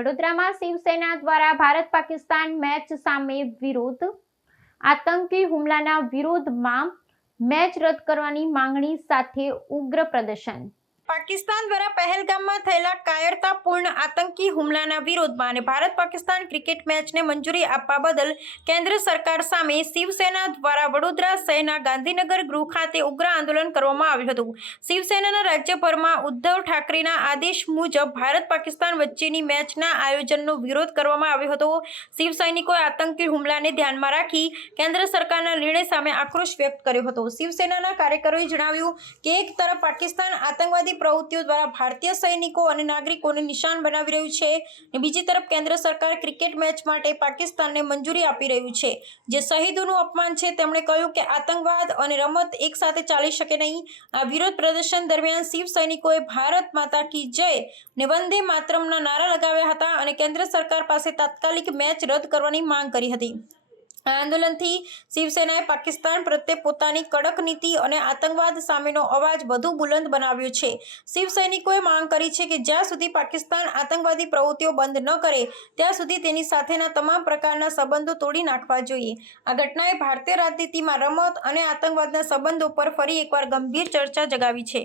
વડોદરામાં શિવસેના દ્વારા ભારત પાકિસ્તાન મેચ સામે વિરોધ. આતંકી હુમલાના વિરોધમાં મેચ રદ કરવાની માંગણી સાથે ઉગ્ર પ્રદર્શન. પાકિસ્તાન દ્વારા પહેલગામમાં થયેલા કાયરતાપૂર્ણ આતંકી હુમલાના વિરોધમાં અને ભારત પાકિસ્તાન ક્રિકેટ મેચને મંજૂરી આપવા બદલ કેન્દ્ર સરકાર સામે શિવસેના દ્વારા વડોદરા શહેરના ગાંધીનગર ગૃહ ખાતે ઉગ્ર આંદોલન કરવામાં આવ્યું હતું. શિવસેનાના રાજ્યભરમાં ઉદ્ધવ ઠાકરેના આદેશ મુજબ ભારત પાકિસ્તાન વચ્ચેની મેચના આયોજનનો વિરોધ કરવામાં આવ્યો હતો. શિવ સૈનિકોએ આતંકી હુમલાને ધ્યાનમાં રાખી કેન્દ્ર સરકારના નિર્ણય સામે આક્રોશ વ્યક્ત કર્યો હતો. શિવસેનાના કાર્યકરોએ જણાવ્યું કે એક તરફ પાકિસ્તાન આતંકવાદી પ્રવૃત્તિઓ દ્વારા ભારતીય સૈનિકો અને નાગરિકોને નિશાન બનાવી રહ્યું છે અને બીજી તરફ કેન્દ્ર સરકાર ક્રિકેટ મેચ માટે પાકિસ્તાનને મંજૂરી આપી રહ્યું છે. જે શહીદોનું અપમાન છે, તેમણે કહ્યું કે આતંકવાદ અને રમત એકસાથે ચાલી શકે નહીં. આ વિરોધ પ્રદર્શન દરમિયાન શિવ સૈનિકોએ ભારત માતા કી જય ને વંદે માતરમના નારા લગાવ્યા હતા અને કેન્દ્ર સરકાર પાસે તાત્કાલિક મેચ રદ કરવાની માંગ કરી હતી. આંદોલનથી શિવસેનાએ પાકિસ્તાન પ્રત્યે પોતાની કડક નીતિ અને આતંકવાદ સામેનો અવાજ વધુ બુલંદ બનાવ્યો છે. શિવ સૈનિકોએ માંગ કરી છે કે જ્યાં સુધી પાકિસ્તાન આતંકવાદી પ્રવૃત્તિઓ બંધ ન કરે, ત્યાં સુધી તેની સાથેના તમામ પ્રકારના સંબંધો તોડી નાખવા જોઈએ. આ ઘટનાએ ભારતીય રાજનીતિમાં રમત અને આતંકવાદના સંબંધો પર ફરી એકવાર ગંભીર ચર્ચા જગાવી છે.